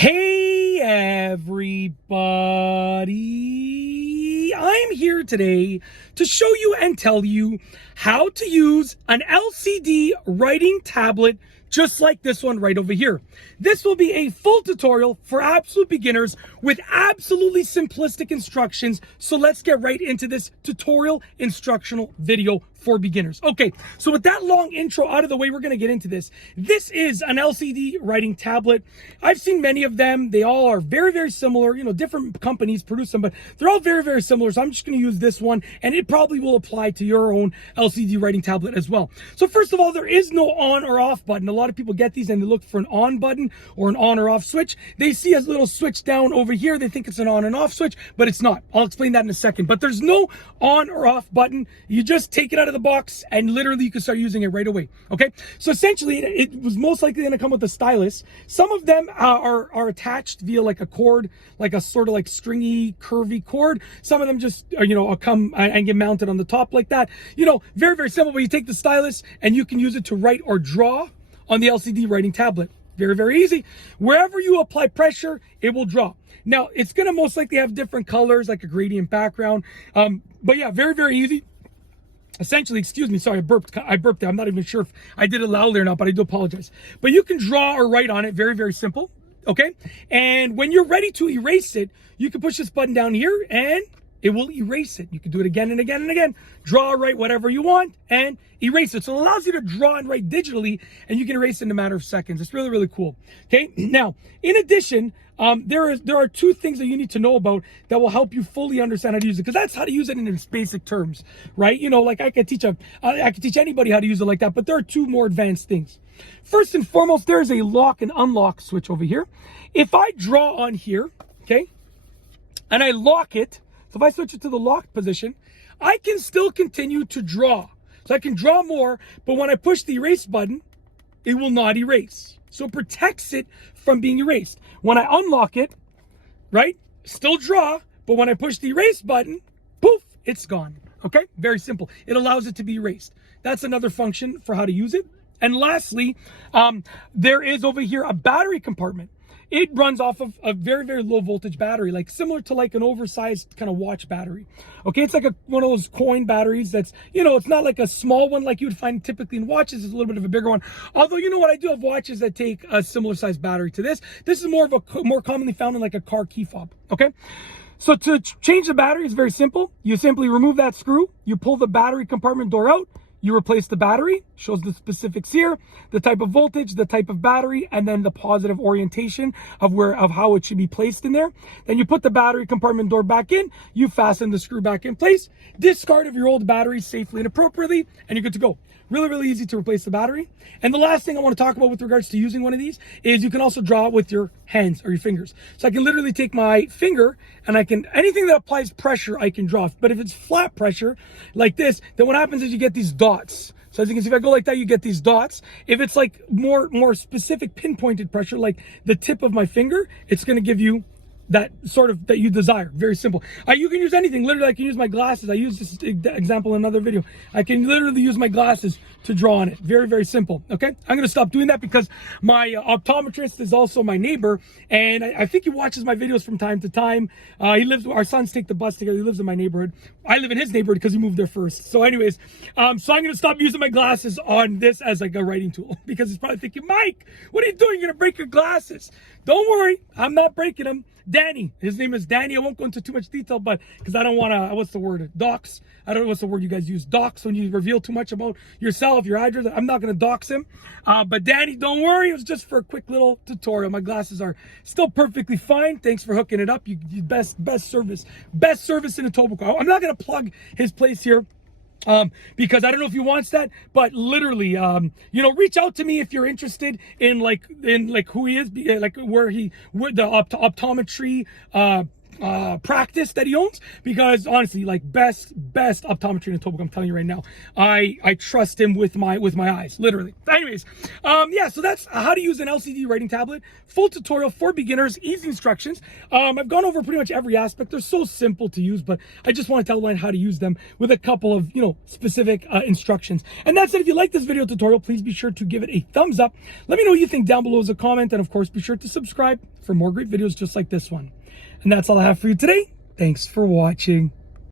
Hey everybody, I'm here today to show you and tell you how to use an LCD writing tablet just like this one right over here. This will be a full tutorial for absolute beginners with absolutely simplistic instructions. So let's get right into this tutorial instructional video for beginners. Okay, so with that long intro out of the way, we're going to get into this. This is an LCD writing tablet. I've seen many of them. They all are very, very similar. You know, different companies produce them, but they're all very, very similar. So I'm just going to use this one, and it probably will apply to your own LCD writing tablet as well. So first of all, there is no on or off button. A lot of people get these and they look for an on button or an on or off switch. They see a little switch down over here. They think it's an on and off switch, but it's not. I'll explain that in a second. But there's no on or off button. You just take it out of the box and literally you can start using it right away. Okay, so essentially it was most likely going to come with a stylus. Some of them are attached via like a cord, like a sort of like stringy curvy cord. Some of them just come and get mounted on the top like that. You know, very, very simple. But you take the stylus and you can use it to write or draw on the LCD writing tablet. Very, very easy. Wherever you apply pressure, it will draw. Now, it's going to most likely have different colors, like a gradient background. But yeah, very, very easy. Essentially, excuse me, sorry, I burped there. I'm not even sure if I did it loudly or not, but I do apologize. But you can draw or write on it. Very, very simple. Okay? And when you're ready to erase it, you can push this button down here and it will erase it. You can do it again and again and again. Draw, write whatever you want, and erase it. So it allows you to draw and write digitally, and you can erase it in a matter of seconds. It's really, really cool. Okay, now, in addition, there are two things that you need to know about that will help you fully understand how to use it, because that's how to use it in its basic terms, right? You know, like I could teach anybody how to use it like that, but there are two more advanced things. First and foremost, there is a lock and unlock switch over here. If I draw on here, okay, and I lock it, so if I switch it to the locked position, I can still continue to draw. So I can draw more, but when I push the erase button, it will not erase. So it protects it from being erased. When I unlock it, right, still draw, but when I push the erase button, poof, it's gone. Okay, very simple. It allows it to be erased. That's another function for how to use it. And lastly, there is over here a battery compartment. It runs off of a very, very low voltage battery, like similar to like an oversized kind of watch battery. Okay, it's like one of those coin batteries that's, you know, it's not like a small one like you would find typically in watches. It's a little bit of a bigger one. Although, you know what, I do have watches that take a similar sized battery to this. This is more commonly found in like a car key fob. Okay. So to change the battery is very simple. You simply remove that screw, you pull the battery compartment door out, you replace the battery, shows the specifics here, the type of voltage, the type of battery, and then the positive orientation of how it should be placed in there. Then you put the battery compartment door back in, you fasten the screw back in place, discard of your old battery safely and appropriately, and you're good to go. Really, really easy to replace the battery. And the last thing I want to talk about with regards to using one of these is you can also draw it with your hands or your fingers. So I can literally take my finger and anything that applies pressure, I can draw. But if it's flat pressure like this, then what happens is you get these dots. So as you can see, if I go like that, you get these dots. If it's like more specific pinpointed pressure, like the tip of my finger, it's going to give you that sort of that you desire. Very simple. You can use anything. Literally, I can use my glasses. I use this example in another video. I can literally use my glasses to draw on it. Very, very simple. Okay, I'm going to stop doing that because my optometrist is also my neighbor, and I think he watches my videos from time to time. Our sons take the bus together. He lives in my neighborhood. I live in his neighborhood because he moved there first. So anyways, so I'm going to stop using my glasses on this as like a writing tool because he's probably thinking, Mike, what are you doing? You're going to break your glasses. Don't worry, I'm not breaking them. Danny, his name is Danny. I won't go into too much detail, but because I don't want to, what's the word? Dox. I don't know what's the word you guys use. Dox, when you reveal too much about yourself, your address. I'm not going to dox him. But Danny, don't worry. It was just for a quick little tutorial. My glasses are still perfectly fine. Thanks for hooking it up. You best service in Etobicoke. I'm not going to plug his place here. Because I don't know if he wants that, but literally, reach out to me if you're interested in like who he is, like where the optometry, practice that he owns, because honestly, like best optometry in Etobicoke, I'm telling you right now. I trust him with my eyes, literally. Anyways, yeah, so that's how to use an LCD writing tablet. Full tutorial for beginners, easy instructions. I've gone over pretty much every aspect. They're so simple to use, but I just wanted to outline how to use them with a couple of, you know, specific instructions. And that's it. If you like this video tutorial, please be sure to give it a thumbs up. Let me know what you think down below as a comment, and of course, be sure to subscribe for more great videos just like this one. And that's all I have for you today. Thanks for watching.